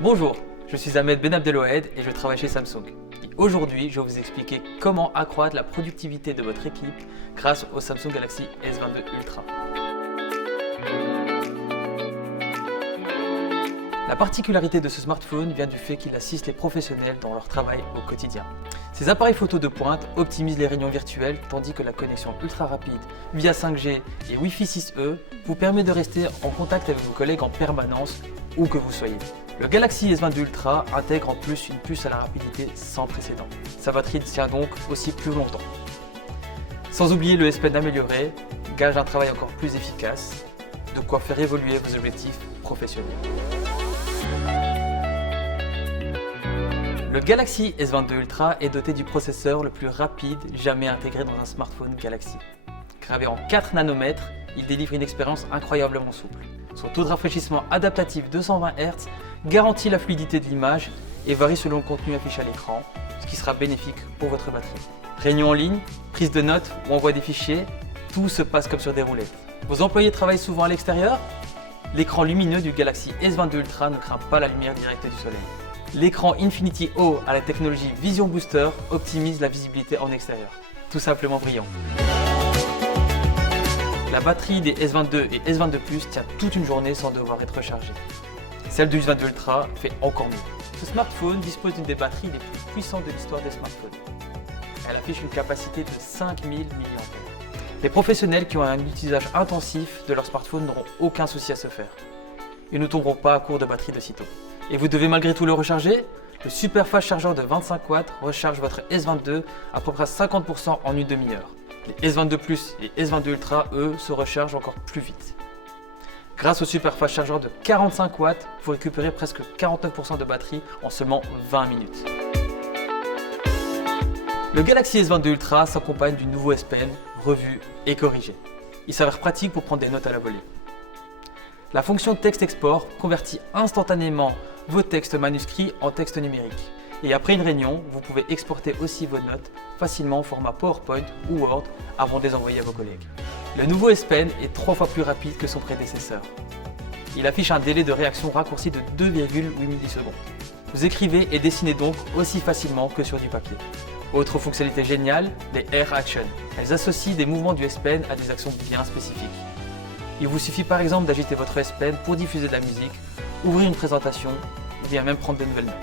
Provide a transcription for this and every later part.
Bonjour, je suis Ahmed Ben Abdelwahed et je travaille chez Samsung. Et aujourd'hui, je vais vous expliquer comment accroître la productivité de votre équipe grâce au Samsung Galaxy S22 Ultra. La particularité de ce smartphone vient du fait qu'il assiste les professionnels dans leur travail au quotidien. Ces appareils photo de pointe optimisent les réunions virtuelles tandis que la connexion ultra rapide via 5G et Wi-Fi 6E vous permet de rester en contact avec vos collègues en permanence où que vous soyez. Le Galaxy S22 Ultra intègre en plus une puce à la rapidité sans précédent. Sa batterie tient donc aussi plus longtemps. Sans oublier le S Pen amélioré, gage un travail encore plus efficace, de quoi faire évoluer vos objectifs professionnels. Le Galaxy S22 Ultra est doté du processeur le plus rapide jamais intégré dans un smartphone Galaxy. Gravé en 4 nanomètres, il délivre une expérience incroyablement souple. Son taux de rafraîchissement adaptatif 220 Hz garantit la fluidité de l'image et varie selon le contenu affiché à l'écran, ce qui sera bénéfique pour votre batterie. Réunion en ligne, prise de notes ou envoi des fichiers, tout se passe comme sur des roulettes. Vos employés travaillent souvent à l'extérieur? L'écran lumineux du Galaxy S22 Ultra ne craint pas la lumière directe du soleil. L'écran Infinity O à la technologie Vision Booster optimise la visibilité en extérieur. Tout simplement brillant. La batterie des S22 et S22 Plus tient toute une journée sans devoir être rechargée. Celle du S22 Ultra fait encore mieux. Ce smartphone dispose d'une des batteries les plus puissantes de l'histoire des smartphones. Elle affiche une capacité de 5000 mAh. Les professionnels qui ont un utilisage intensif de leur smartphone n'auront aucun souci à se faire. Ils ne tomberont pas à court de batterie de sitôt. Et vous devez malgré tout le recharger? Le super fast chargeur de 25 watts recharge votre S22 à peu près 50% en une demi-heure. Les S22 Plus et S22 Ultra, eux, se rechargent encore plus vite. Grâce au super fast chargeur de 45 watts, vous récupérez presque 49% de batterie en seulement 20 minutes. Le Galaxy S22 Ultra s'accompagne du nouveau S Pen, revu et corrigé. Il s'avère pratique pour prendre des notes à la volée. La fonction texte export convertit instantanément vos textes manuscrits en texte numérique. Et après une réunion, vous pouvez exporter aussi vos notes facilement au format PowerPoint ou Word avant de les envoyer à vos collègues. Le nouveau S Pen est 3 fois plus rapide que son prédécesseur. Il affiche un délai de réaction raccourci de 2,8 millisecondes. Vous écrivez et dessinez donc aussi facilement que sur du papier. Autre fonctionnalité géniale, les Air Actions. Elles associent des mouvements du S Pen à des actions bien spécifiques. Il vous suffit par exemple d'agiter votre S Pen pour diffuser de la musique, ouvrir une présentation ou bien même prendre de nouvelles notes.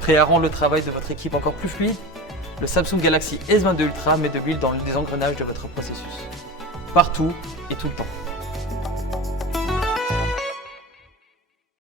Prêt à rendre le travail de votre équipe encore plus fluide? Le Samsung Galaxy S22 Ultra met de l'huile dans les engrenages de votre processus. Partout et tout le temps.